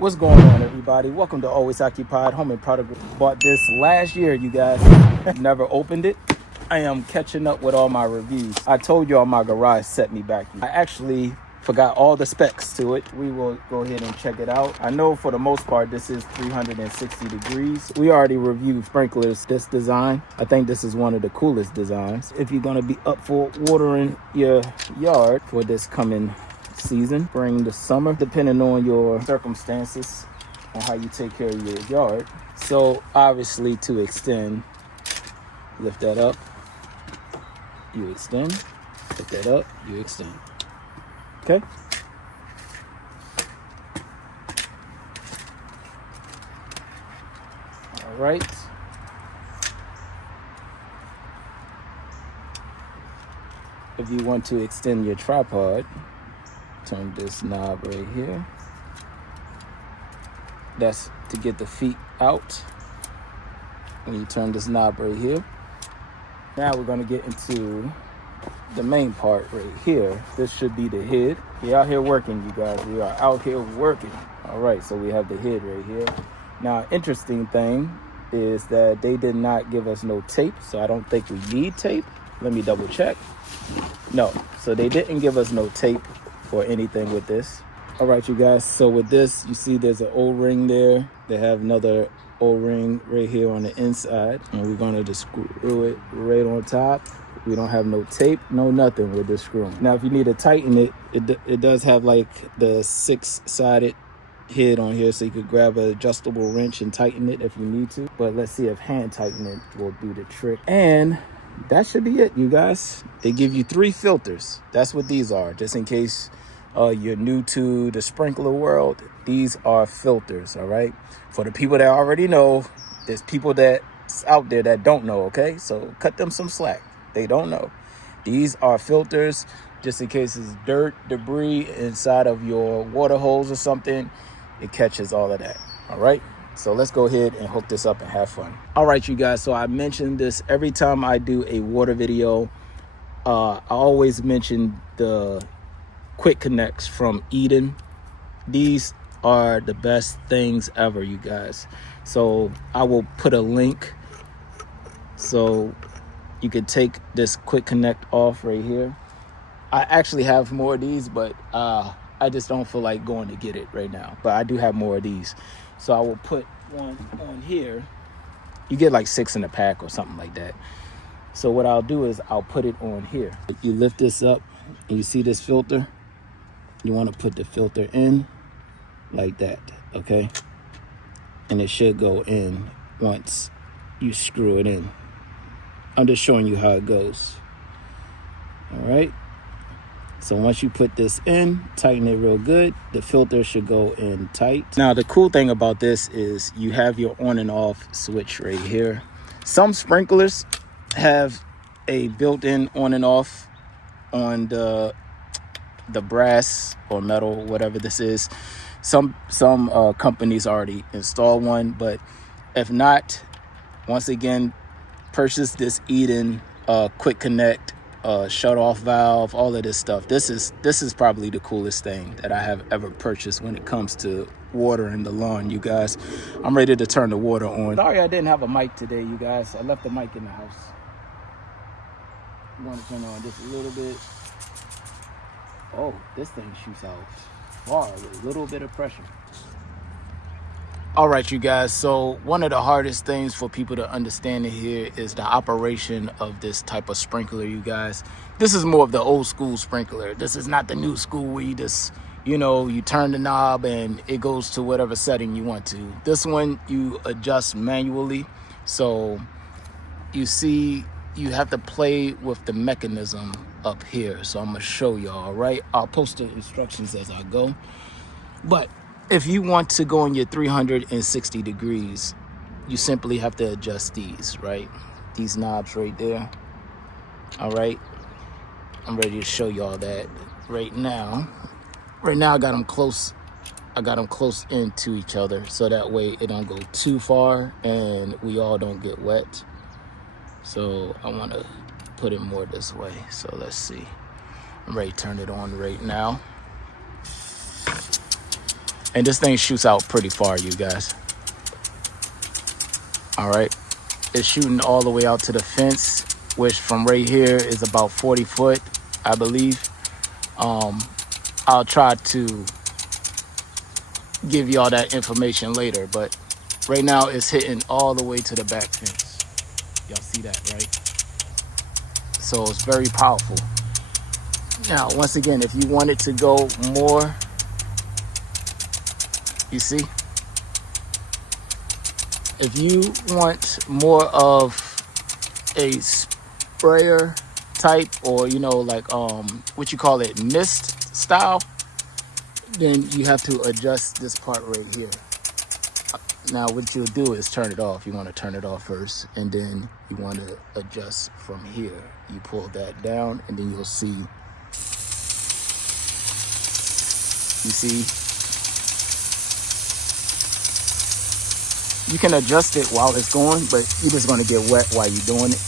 What's going on, everybody? Welcome to Always Occupied. Home and Prodigal. Bought this last year, you guys. Never opened it. I am catching up with all my reviews. I told y'all my garage set me back. I actually forgot all the specs to it. We will go ahead and check it out. I know for the most part this is 360 degrees. We already reviewed sprinklers, this design. I think this is one of the coolest designs. If you're going to be up for watering your yard for this coming season, spring to summer, depending on your circumstances and how you take care of your yard. So obviously, to extend, lift that up, you extend, lift that up, you extend. Okay. All right. If you want to extend your tripod, turn this knob right here. That's to get the feet out. When you turn this knob right here. Now we're going to get into the main part right here. This should be the head. We're out here working, you guys. We are out here working. All right, so we have the head right here. Now, interesting thing is that they did not give us no tape, so I don't think we need tape. Let me double check. No, so they didn't give us no tape or anything with this. All right, you guys, so with this, you see there's an O-ring there. They have another O-ring right here on the inside, and we're going to just screw it right on top. We don't have no tape, no nothing with this screw. Now, if you need to tighten it, it does have like the 6-sided head on here, so you could grab an adjustable wrench and tighten it if you need to. But let's see if hand tightening will do the trick. And that should be it, you guys. They give you 3 filters. That's what these are, just in case you're new to the sprinkler world. These are filters, all right? For the people that already know, there's people that's out there that don't know, okay? So cut them some slack. They don't know. These are filters just in case it's dirt, debris inside of your water hose or something. It catches all of that, all right? So let's go ahead and hook this up and have fun. All right, you guys, so I mentioned this every time I do a water video. I always mention the quick connects from Eden. These are the best things ever, you guys. So I will put a link so you could take this quick connect off right here. I actually have more of these, but I just don't feel like going to get it right now. But I do have more of these. So I will put one on here. You get like 6 in a pack or something like that. So what I'll do is I'll put it on here. You lift this up and you see this filter. You want to put the filter in like that, okay? And it should go in once you screw it in. I'm just showing you how it goes. All right? So once you put this in, tighten it real good, the filter should go in tight. Now, the cool thing about this is you have your on and off switch right here. Some sprinklers have a built-in on and off on the brass or metal, whatever this is. Some companies already install one, but if not, once again, purchase this Eden quick connect shut off valve, all of this stuff. This is probably the coolest thing that I have ever purchased when it comes to watering the lawn, you guys. I'm ready to turn the water on. Sorry I didn't have a mic today, you guys. I left the mic in the house. I'm going to turn it on just a little bit. Oh, this thing shoots out far with a little bit of pressure. All right, you guys. So one of the hardest things for people to understand here is the operation of this type of sprinkler, you guys. This is more of the old school sprinkler. This is not the new school where you just, you turn the knob and it goes to whatever setting you want to. This one you adjust manually. So you see, you have to play with the mechanism up here. So I'm gonna show y'all, all right? I'll post the instructions as I go. But if you want to go in your 360 degrees, you simply have to adjust these, right? These knobs right there. All right. I'm ready to show y'all that right now. Right now I got them close. I got them close into each other so that way it don't go too far and we all don't get wet. So I want to put it more this way. So let's see. I'm ready to turn it on right now. And this thing shoots out pretty far, you guys. All right. It's shooting all the way out to the fence, which from right here is about 40 foot, I believe. I'll try to give you all that information later, but right now it's hitting all the way to the back fence. Y'all see that, right? So it's very powerful. Now, once again, if you wanted to go more, you see, if you want more of a sprayer type, or like what you call it, mist style, then you have to adjust this part right here. Now what you'll do is turn it off. You want to turn it off first, and then you want to adjust from here. You pull that down, and then you'll see, you see, you can adjust it while it's going, but you're just going to get wet while you're doing it.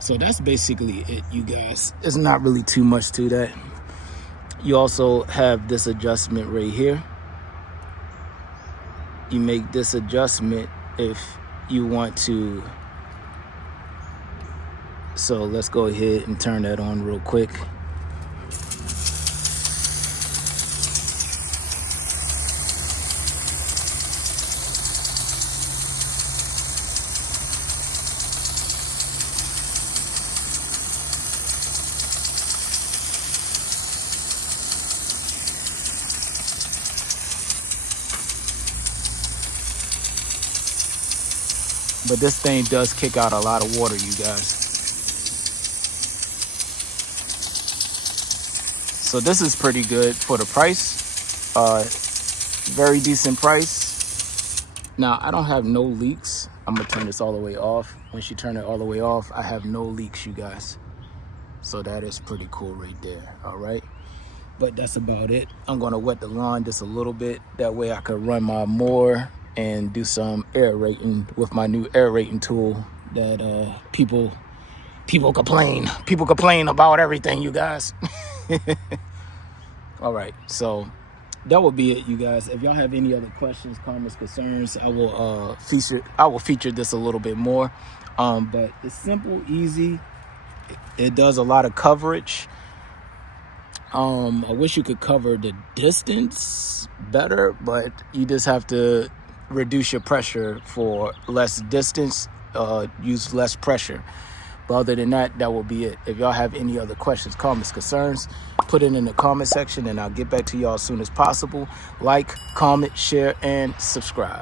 So that's basically it, you guys. There's not really too much to that. You also have this adjustment right here. You make this adjustment if you want to. So let's go ahead and turn that on real quick. But this thing does kick out a lot of water, you guys. So this is pretty good for the price. Very decent price. Now, I don't have no leaks. I'm gonna turn this all the way off. Once you turn it all the way off, I have no leaks, you guys. So that is pretty cool right there, all right? But that's about it. I'm gonna wet the lawn just a little bit. That way I could run my mower and do some aerating with my new aerating tool that people complain about everything, you guys. All right, so that will be it, you guys. If y'all have any other questions, comments, concerns, I will feature this a little bit more. But it's simple, easy. It does a lot of coverage. I wish you could cover the distance better, but you just have to reduce your pressure for less distance, use less pressure. But other than that, that will be it. If y'all have any other questions, comments, concerns, put it in the comment section and I'll get back to y'all as soon as possible. Like, comment, share, and subscribe.